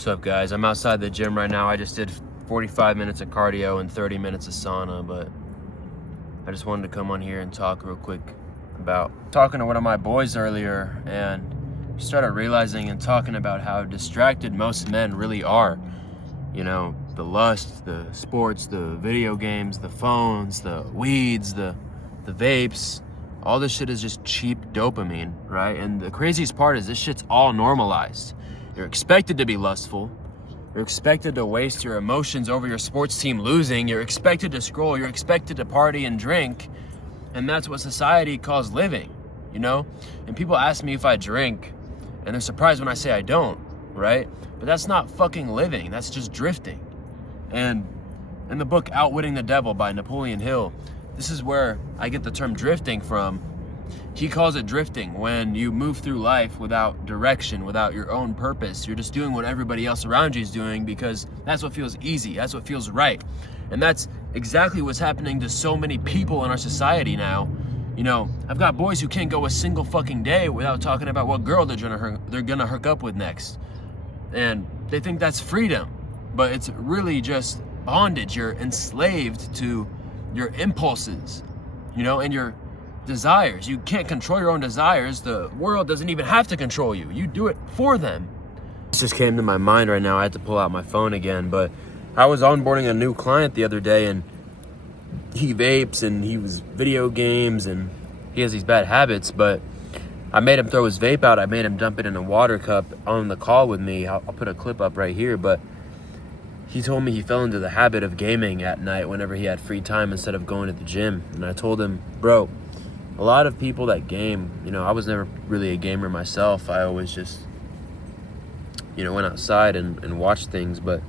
What's up, guys? I'm outside the gym right now. I just did 45 minutes of cardio and 30 minutes of sauna, but I just wanted to come on here and talk real quick about talking to one of my boys earlier, and he started realizing and talking about how distracted most men really are. You know, the lust, the sports, the video games, the phones, the weeds, the vapes, all this shit is just cheap dopamine, right? And the craziest part is this shit's all normalized. You're expected to be lustful. You're expected to waste your emotions over your sports team losing. You're expected to scroll. You're expected to party and drink. And that's what society calls living, you know? And people ask me if I drink, and they're surprised when I say I don't, right? But that's not fucking living. That's just drifting. And in the book Outwitting the Devil by Napoleon Hill, this is where I get the term drifting from. He calls it drifting when you move through life without direction, without your own purpose. You're just doing what everybody else around you is doing because that's what feels easy. That's what feels right. And that's exactly what's happening to so many people in our society now. You know, I've got boys who can't go a single fucking day without talking about what girl they're gonna hook up with next. And they think that's freedom, but it's really just bondage. You're enslaved to your impulses, you know, and your desires. You can't control your own desires. The world doesn't even have to control you. You do it for them. This just came to my mind right now. I had to pull out my phone again, but I was onboarding a new client the other day, and he vapes and he was video games and he has these bad habits, but I made him throw his vape out. I made him dump it in a water cup on the call with me. I'll put a clip up right here, but he told me he fell into the habit of gaming at night whenever he had free time instead of going to the gym. And I told him, bro, a lot of people that game, you know, I was never really a gamer myself. I always just, you know, went outside and watched things. But,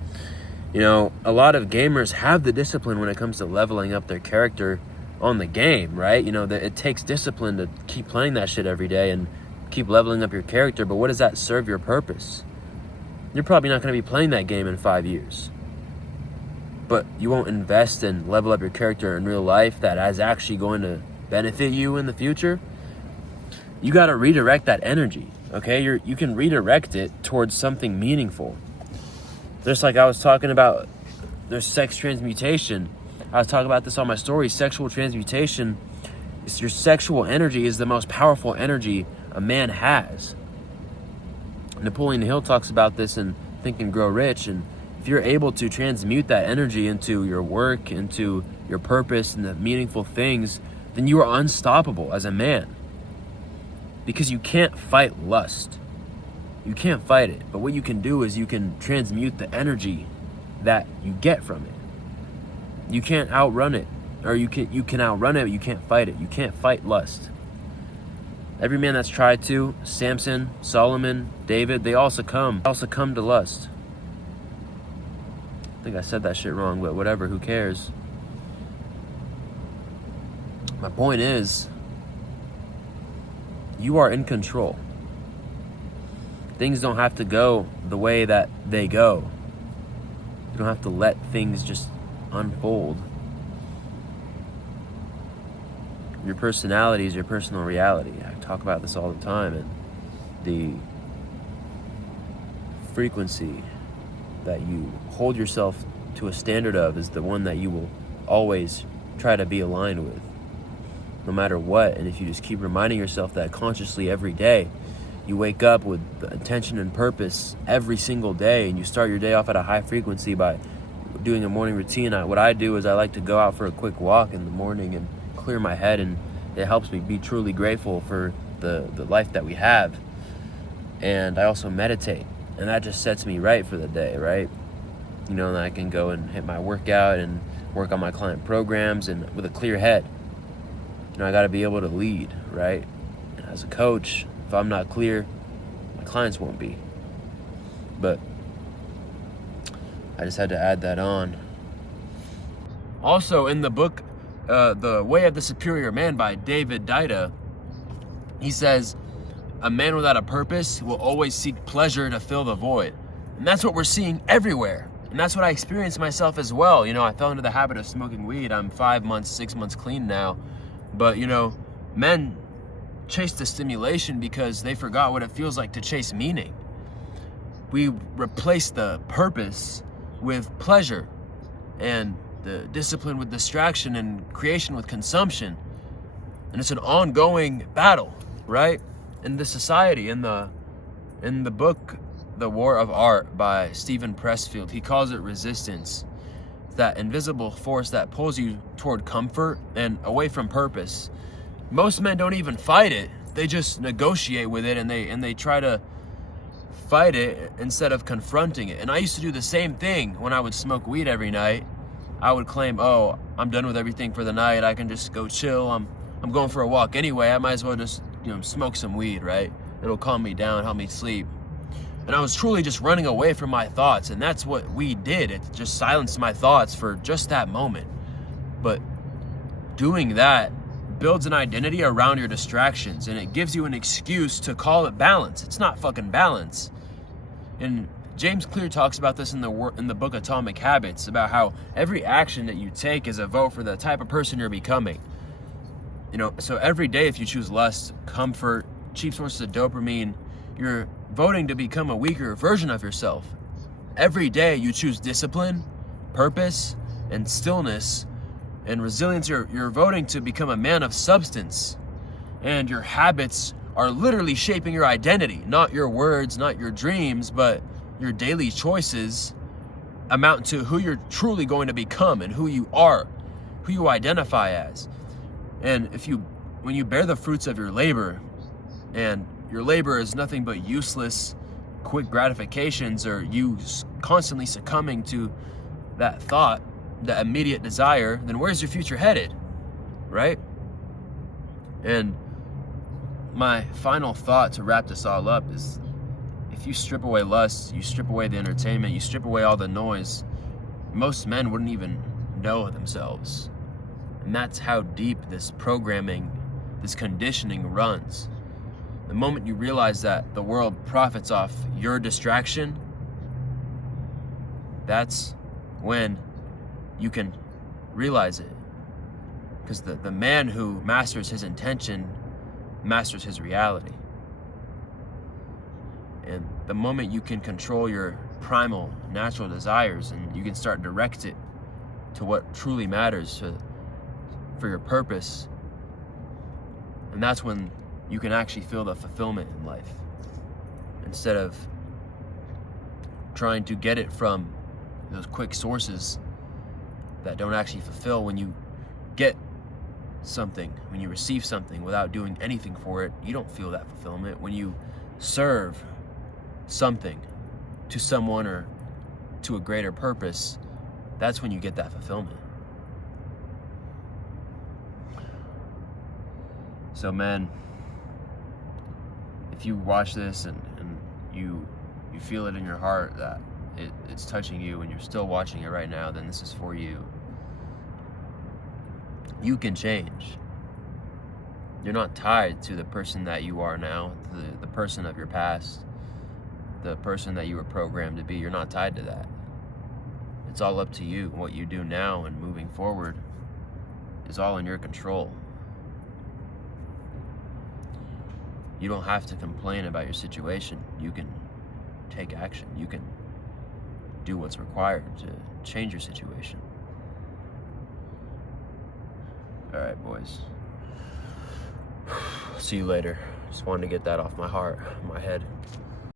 you know, a lot of gamers have the discipline when it comes to leveling up their character on the game, right? You know, that it takes discipline to keep playing that shit every day and keep leveling up your character. But what does that serve your purpose? You're probably not going to be playing that game in 5 years. But you won't invest and level up your character in real life that is actually going to benefit you in the future. You got to redirect that energy, okay? You can redirect it towards something meaningful. Just like I was talking about, there's sex transmutation. I was talking about this on my story. Sexual transmutation, your sexual energy is the most powerful energy a man has. Napoleon Hill talks about this in Think and Grow Rich, and if you're able to transmute that energy into your work, into your purpose and the meaningful things, then you are unstoppable as a man. Because you can't fight lust. You can't fight it. But what you can do is you can transmute the energy that you get from it. You can't outrun it. Or you can outrun it, but you can't fight it. You can't fight lust. Every man that's tried to, Samson, Solomon, David, they all succumb to lust. I think I said that shit wrong, but whatever, who cares? My point is, you are in control. Things don't have to go the way that they go. You don't have to let things just unfold. Your personality is your personal reality. I talk about this all the time, and the frequency that you hold yourself to a standard of is the one that you will always try to be aligned with, no matter what. And if you just keep reminding yourself that consciously every day, you wake up with intention and purpose every single day, and you start your day off at a high frequency by doing a morning routine. What I do is I like to go out for a quick walk in the morning and clear my head, and it helps me be truly grateful for the life that we have. And I also meditate, and that just sets me right for the day, right? You know, and I can go and hit my workout and work on my client programs and with a clear head. You know, I got to be able to lead, right? And as a coach, if I'm not clear, my clients won't be. But I just had to add that on. Also, in the book, The Way of the Superior Man by David Deida, he says, a man without a purpose will always seek pleasure to fill the void. And that's what we're seeing everywhere. And that's what I experienced myself as well. You know, I fell into the habit of smoking weed. I'm 5 months, 6 months clean now. But, you know, men chase the stimulation because they forgot what it feels like to chase meaning. we replace the purpose with pleasure, and the discipline with distraction, and creation with consumption. And it's an ongoing battle, right? In the society, in the book The War of Art by Stephen Pressfield, he calls it resistance. That invisible force that pulls you toward comfort and away from purpose. Most men don't even fight it. They just negotiate with it, and they try to fight it instead of confronting it. And I used to do the same thing when I would smoke weed every night. I would claim, oh, I'm done with everything for the night. I can just go chill. I'm going for a walk anyway. I might as well just, smoke some weed, right? It'll calm me down, help me sleep. And I was truly just running away from my thoughts, and that's what weed did. It just silenced my thoughts for just that moment. But doing that builds an identity around your distractions, and it gives you an excuse to call it balance. It's not fucking balance. And James Clear talks about this in the book Atomic Habits, about how every action that you take is a vote for the type of person you're becoming. So every day, if you choose lust, comfort, cheap sources of dopamine, you're voting to become a weaker version of yourself. Every day you choose discipline, purpose, and stillness and resilience. You're voting to become a man of substance. And your habits are literally shaping your identity, not your words, not your dreams, but your daily choices amount to who you're truly going to become and who you are, who you identify as. And when you bear the fruits of your labor, and your labor is nothing but useless, quick gratifications, or you constantly succumbing to that thought, that immediate desire, then where's your future headed, right? And my final thought to wrap this all up is, if you strip away lust, you strip away the entertainment, you strip away all the noise, most men wouldn't even know themselves. And that's how deep this programming, this conditioning runs. The moment you realize that the world profits off your distraction, that's when you can realize it. Because the man who masters his intention masters his reality. And the moment you can control your primal natural desires, and you can start direct it to what truly matters for your purpose, and that's when you can actually feel the fulfillment in life, instead of trying to get it from those quick sources that don't actually fulfill. When you get something, when you receive something without doing anything for it, you don't feel that fulfillment. When you serve something to someone or to a greater purpose, that's when you get that fulfillment. So man, if you watch this and you feel it in your heart that it's touching you, and you're still watching it right now, then this is for you. You can change. You're not tied to the person that you are now, the person of your past, the person that you were programmed to be. You're not tied to that. It's all up to you. What you do now and moving forward is all in your control. You don't have to complain about your situation. You can take action. You can do what's required to change your situation. All right, boys. See you later. Just wanted to get that off my heart, my head.